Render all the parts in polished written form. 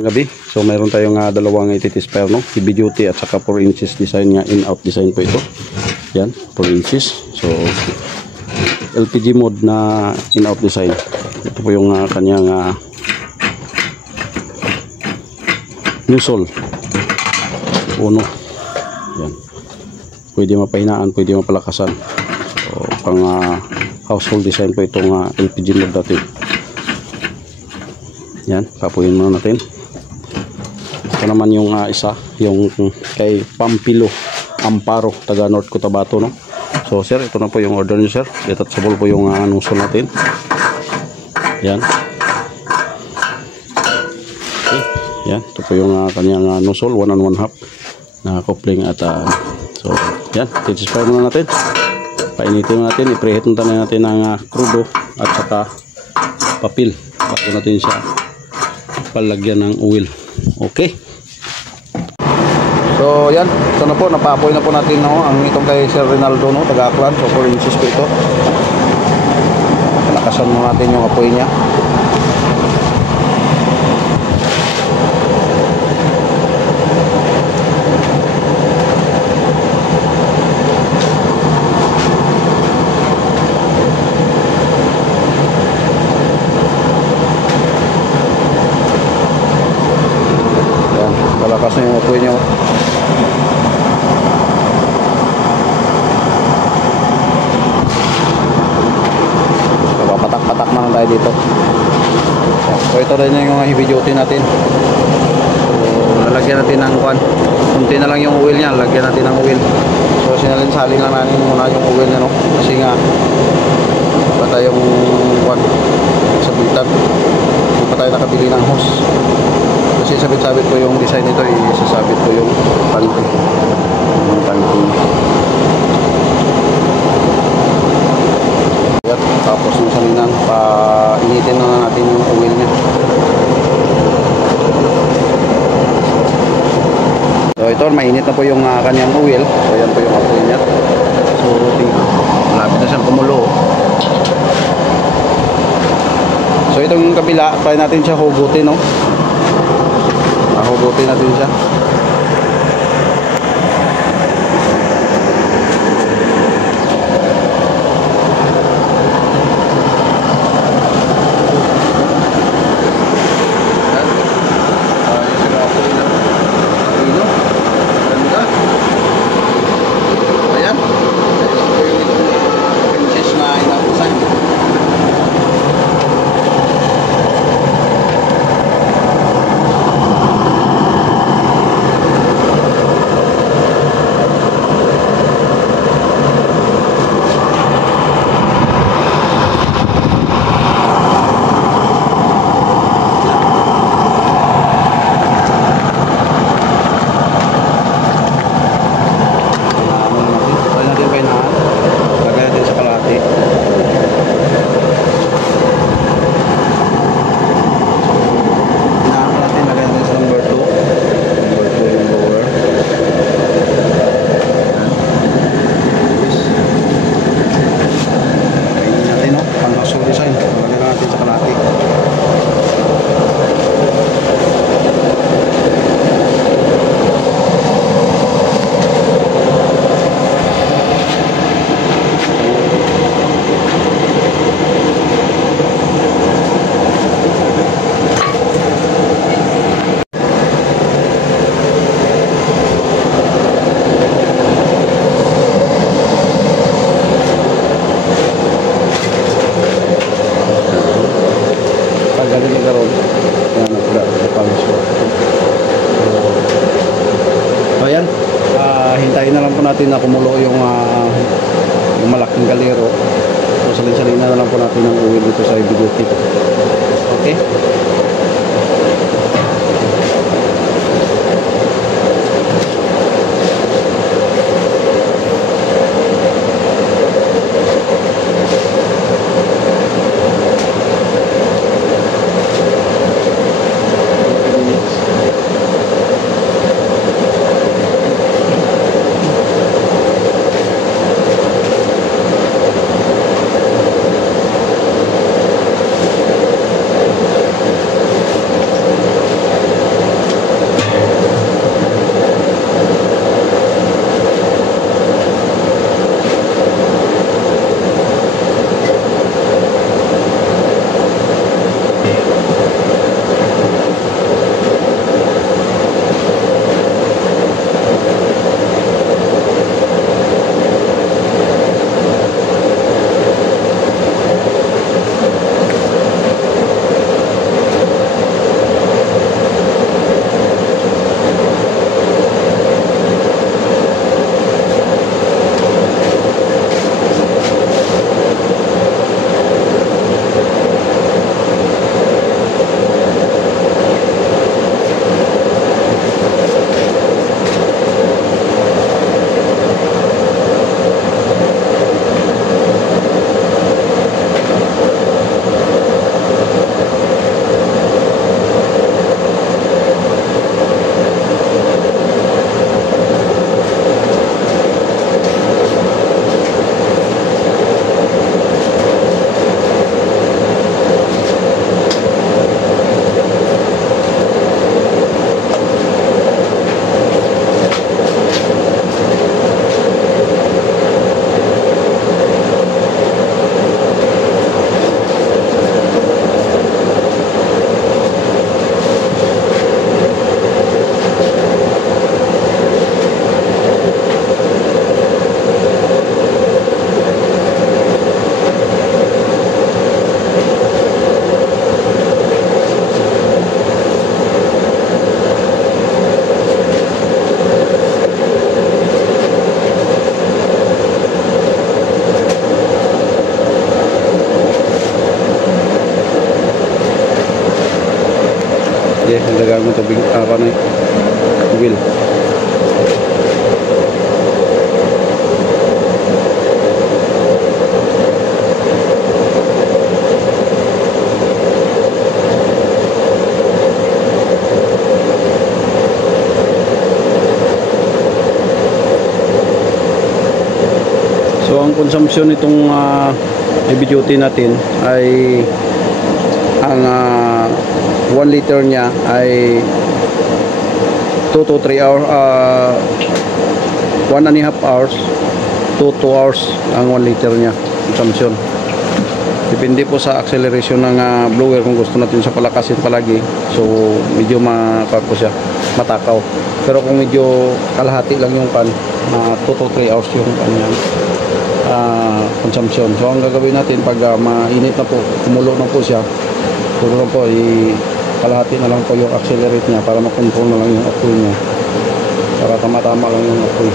Gabi. So mayroon tayong dalawang ititis pair, no? Heavy duty at saka 4 inches design nga, in-out design po ito. Yan, 4 inches. So LPG mode na in-out design. Ito po yung kanyang nozzle. Uno. Yan. Pwede mapahinaan, pwede mapalakasan. So pang household design po itong LPG mode natin. Yan, papuyin muna natin. Ito naman yung isa, yung kay Pampilo Amparo, taga North Cotabato, no? So sir, ito na po yung order niyo, sir. Detachable po yung nozzle natin. Yan. Okay. Yan, ito po yung kanyang nozzle, 1 and 1/2 na coupling at so yan, titisfire muna natin. Painitin natin, i-preheat na natin ng crudo at saka papel bago natin siya palagyan ng oil. Okay. So yan, ito na po, napaapoy na po natin, no, ang itong kay Sir Rinaldo, no, taga Aklan. So 4 inches po ito. Palakasan mo natin yung apoy niya. Yan, palakasan yung apoy niya. Patak-patak na lang tayo dito. So ito rin yung heavy duty natin. So lalagyan natin ng kuan. Kunti na lang yung oil niya, lalagyan natin ng oil. So sinalin-salin lang natin muna yung oil niya, no? Kasi nga wala tayong kuan sa bitan. Hindi pa tayo nakabili ng hose. Kasi sabit-sabit ko yung design nito, isasabit ko yung tangke. Yung tangke. Tapos yung salinan, painitin na natin yung oil niya. So ito, mainit na po yung kanyang oil. So yan po yung apoy niya. So malapit na siyang kumulo. So itong kabila, try natin siya hugutin, no? Hugutin natin siya. Hintayin na lang po natin na kumulo yung malaking galero. So salin-salin na lang po natin ang oil dito sa heavy duty. Okay. wheel. So ang consumption nitong heavy duty natin ay ang 1 liter niya ay 2 to 3 hours, 1.5 hours to 2 hours ang 1 liter niya consumption. Depende po sa acceleration ng blower kung gusto natin siya palakasin palagi. So medyo po siya, matakaw. Pero kung medyo kalahati lang yung 2 to 3 hours yung kanyang consumption. So ang gagawin natin pag mainit na po, kumulo na po siya, puro po kalahati na lang po yung accelerate niya para makontrol na lang yung apoy niya, para tama-tama lang yung apoy.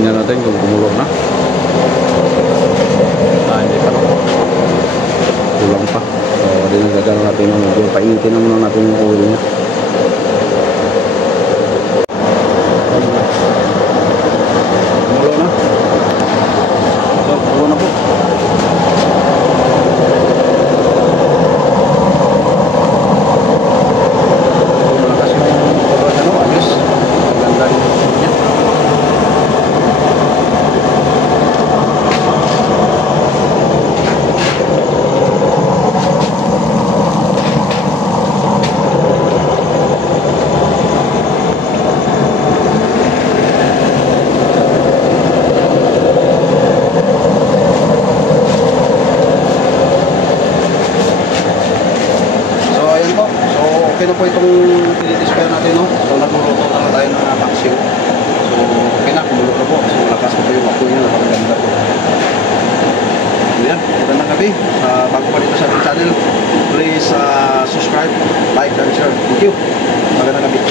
Tingnan natin kung kumulo na. Hindi pa, no? Kulang pa. So dinagdagan natin yung medyo painitin na muna natin yung oil niya. Kumulo na. So kumulo na po. Malakas yung ayos. Maganda yung niya. Okay na po itong pinidisplay natin, no? So nagluluto na tayo ng paksiw. So okay na, kumulo na po. So malakas na po yung apoy niya, napakaganda po. So yan, magandang gabi. Bago pa dito sa ating channel, please subscribe, like, and share. Thank you. Magandang gabi.